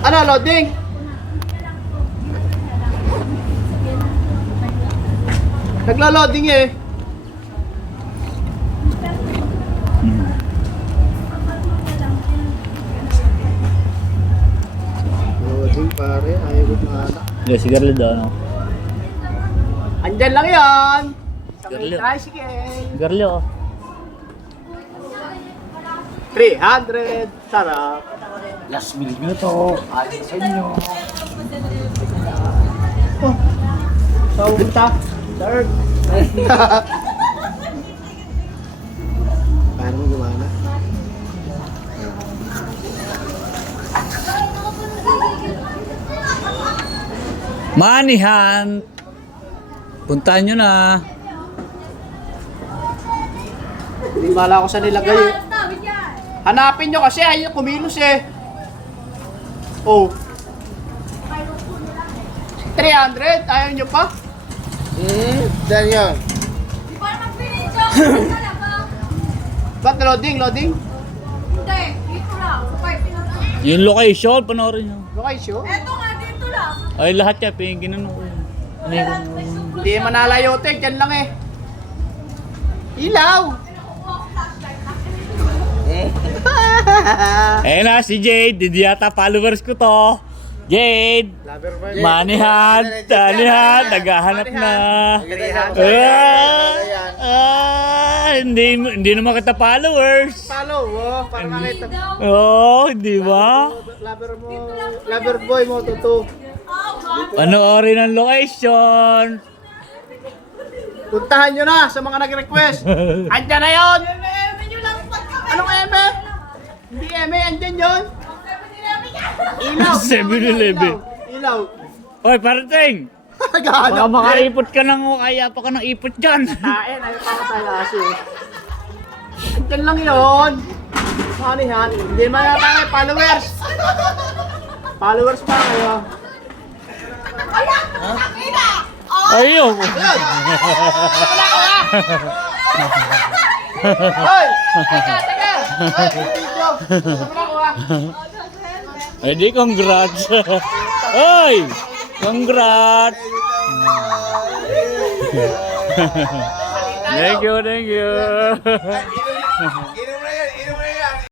Ano, loading? Naglo-loading eh. Loading pare, ayaw ko mahala. Hindi, sigarilyo daw, ano? Andyan lang yan. Sa may Sigarilyo. tricycle. Sigarilyo. 300. Sarap. Last meal nyo to. Ayon sa inyo. Oh. So, punta. Sir. Paano mo gumana? Money hunt. Puntahan nyo na. Hindi mala ko sa nilagay eh. Hanapin nyo kasi ayaw kumilos eh. Oh. 300? Ayaw nyo pa? Dyan yun. Ba't loading? Loading? Hindi, dito lang. Yung location, panoorin nyo. Location? Eto nga, dito lang. Ay, lahat yan, pinigin ano ko yun. Ano yun? Hindi manalayote, dyan lang eh. Ilaw! Eh na, si Jade. Hindi yata followers ko to. Jade! Money hunt! Money hunt! Naghahanap na. Hindi naman kita followers. Follow mo, para makita mo. Oh, hindi ba? Lover mo, lover boy mo, tuto. Panoorin ang location. Puntahan nyo na sa mga nag-request. Andyan na yun! Eme nyo lang pagkabay. Anong eme? Hindi eme, andyan yun. Ilaw. 7-Eleven. Ilaw. Hoy, parating! Baka Gahanap. makaipot ka ng kaya pa ka ng ipot dyan. Kain, ayaw pa tayo kasi. Andyan lang yun. Manihan. Hindi man yata kayo followers. Followers pa kayo. Ayun! Hoy! Teka, teka! Video. Wala ko ah. Ay di, congrats! Hoy! Congrats! Thank you, thank you!